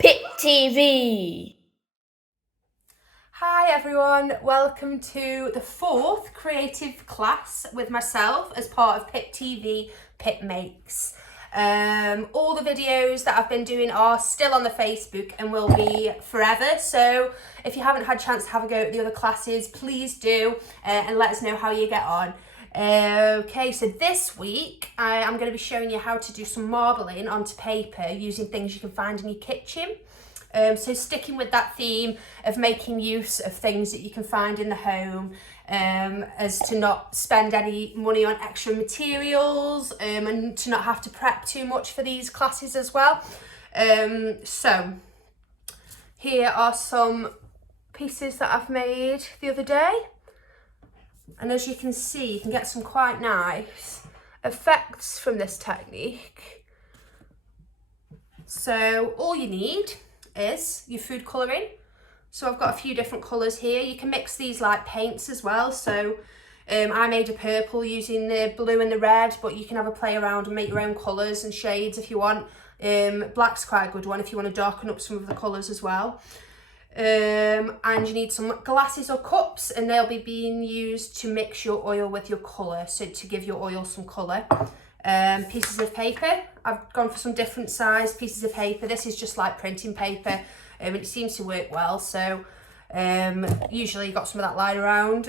PIPTV. Hi everyone, welcome to the 4th creative class with myself as part of PIPTV Pip Makes. All the videos that I've been doing are still on the Facebook and will be forever, so if you haven't had a chance to have a go at the other classes, please do and let us know how you get on. Okay, so this week I'm going to be showing you how to do some marbling onto paper using things you can find in your kitchen. So sticking with that theme of making use of things that you can find in the home, as to not spend any money on extra materials and to not have to prep too much for these classes as well. So here are some pieces that I've made the other day. And as you can see, you can get some quite nice effects from this technique. So all you need is your food colouring. So I've got a few different colours here. You can mix these like paints as well. So I made a purple using the blue and the red, but you can have a play around and make your own colours and shades if you want. Black's quite a good one if you want to darken up some of the colours as well. And you need some glasses or cups, and they'll be being used to mix your oil with your colour, so to give your oil some colour. Pieces of paper. I've gone for some different size pieces of paper. This is just like printing paper, and it seems to work well, so usually got some of that lying around,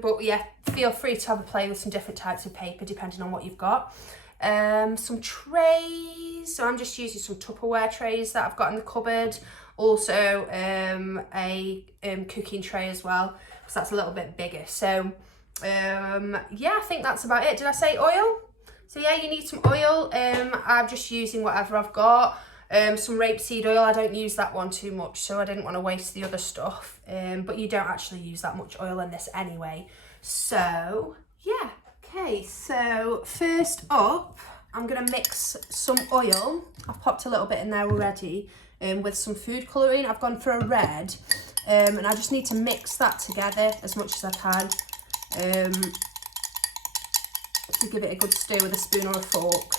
but yeah, feel free to have a play with some different types of paper depending on what you've got. Some trays, so I'm just using some Tupperware trays that I've got in the cupboard. Also a cooking tray as well, because that's a little bit bigger. So yeah, I think that's about it. Did I say oil? So yeah, you need some oil. I'm just using whatever I've got. Some rapeseed oil. I don't use that one too much, so I didn't want to waste the other stuff. But you don't actually use that much oil in this anyway. So yeah, okay. So first up, I'm gonna mix some oil. I've popped a little bit in there already. With some food colouring. I've gone for a red, and I just need to mix that together as much as I can. To give it a good stir with a spoon or a fork,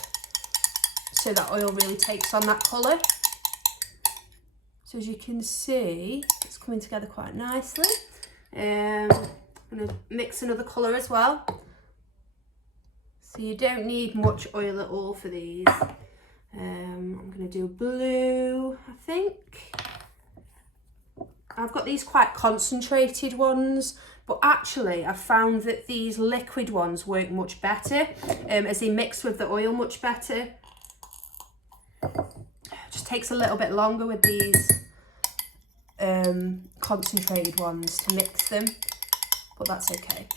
so that oil really takes on that colour. So as you can see, it's coming together quite nicely. I'm going to mix another colour as well. So you don't need much oil at all for these. I'm going to do blue, I think. I've got these quite concentrated ones, but actually I've found that these liquid ones work much better, as they mix with the oil much better. It just takes a little bit longer with these concentrated ones to mix them, but that's okay.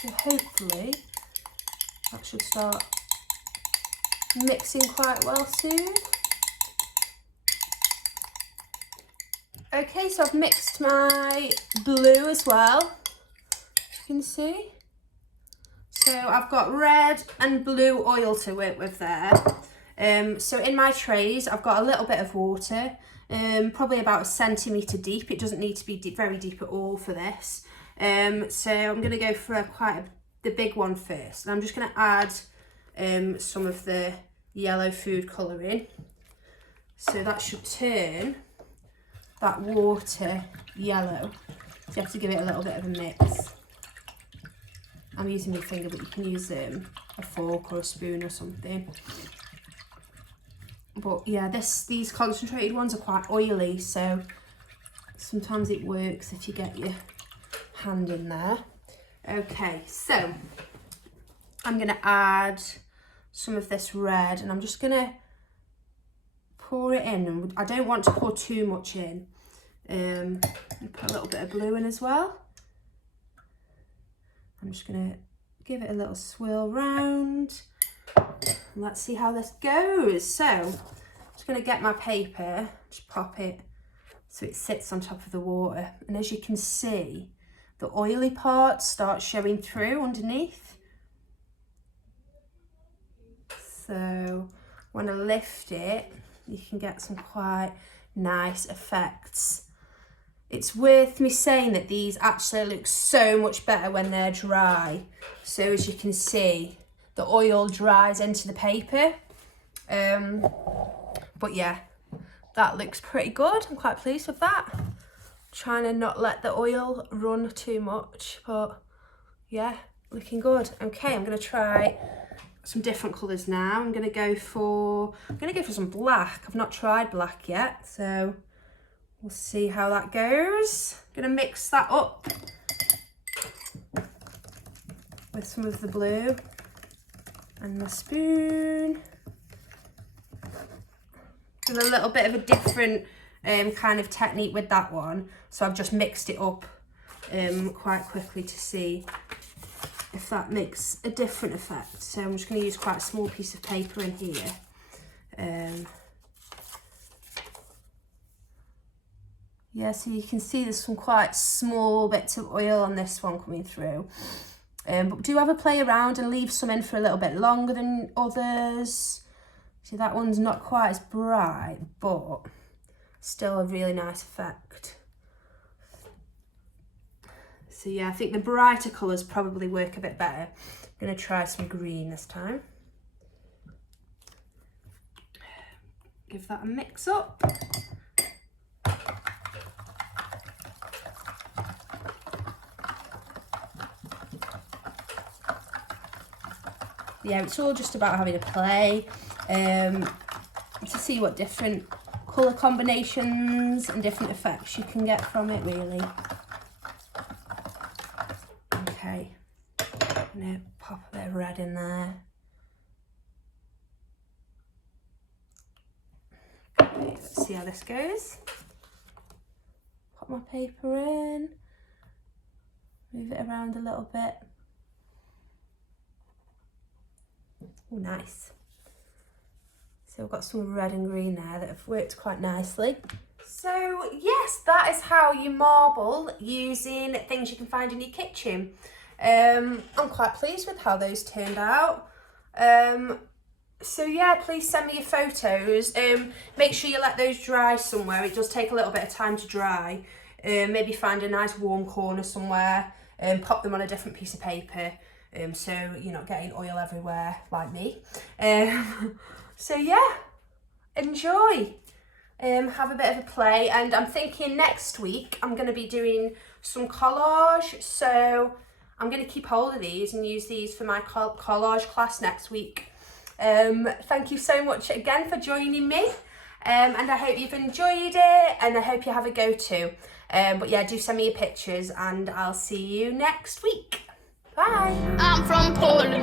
So hopefully that should start mixing quite well soon. Okay, so I've mixed my blue as well, as you can see. So I've got red and blue oil to work with there. So in my trays, I've got a little bit of water, probably about 1 centimetre deep. It doesn't need to be very deep at all for this. So I'm going to go for the big one first. And I'm just going to add some of the yellow food colouring, so that should turn that water yellow. So you have to give it a little bit of a mix. I'm using my finger, but you can use a fork or a spoon or something. But yeah, these concentrated ones are quite oily, so sometimes it works if you get your hand in there. Okay, so I'm going to add some of this red, and I'm just going to pour it in, and I don't want to pour too much in. Put a little bit of blue in as well. I'm just going to give it a little swirl round, and let's see how this goes. So I'm just going to get my paper, just pop it so it sits on top of the water, and as you can see, the oily part starts showing through underneath. So when I lift it, you can get some quite nice effects. It's worth me saying that these actually look so much better when they're dry. So as you can see, the oil dries into the paper. But yeah, that looks pretty good. I'm quite pleased with that. Trying to not let the oil run too much, but yeah, looking good. Okay, I'm gonna try some different colours now. I'm gonna go for some black. I've not tried black yet, so we'll see how that goes. I'm gonna mix that up with some of the blue and the spoon. With a little bit of a different kind of technique with that one, so I've just mixed it up quite quickly to see if that makes a different effect. So I'm just going to use quite a small piece of paper in here. Yeah, so you can see there's some quite small bits of oil on this one coming through. But do have a play around and leave some in for a little bit longer than others. See, that one's not quite as bright, but still a really nice effect. So yeah, I think the brighter colours probably work a bit better. I'm going to try some green this time. Give that a mix up. Yeah, it's all just about having a play to see what different colour combinations and different effects you can get from it, really. Okay, I'm going to pop a bit of red in there. Okay, let's see how this goes. Pop my paper in, move it around a little bit. Oh, nice. So we've got some red and green there that have worked quite nicely. So yes, that is how you marble using things you can find in your kitchen. I'm quite pleased with how those turned out. So yeah, please send me your photos. Make sure you let those dry somewhere. It does take a little bit of time to dry. Maybe find a nice warm corner somewhere and pop them on a different piece of paper. So you're not getting oil everywhere like me. So yeah, enjoy. Have a bit of a play, and I'm thinking next week I'm going to be doing some collage, so I'm going to keep hold of these and use these for my collage class next week. Thank you so much again for joining me, and I hope you've enjoyed it, and I hope you have a go too. But yeah, do send me your pictures, and I'll see you next week. Bye. I'm from Poland.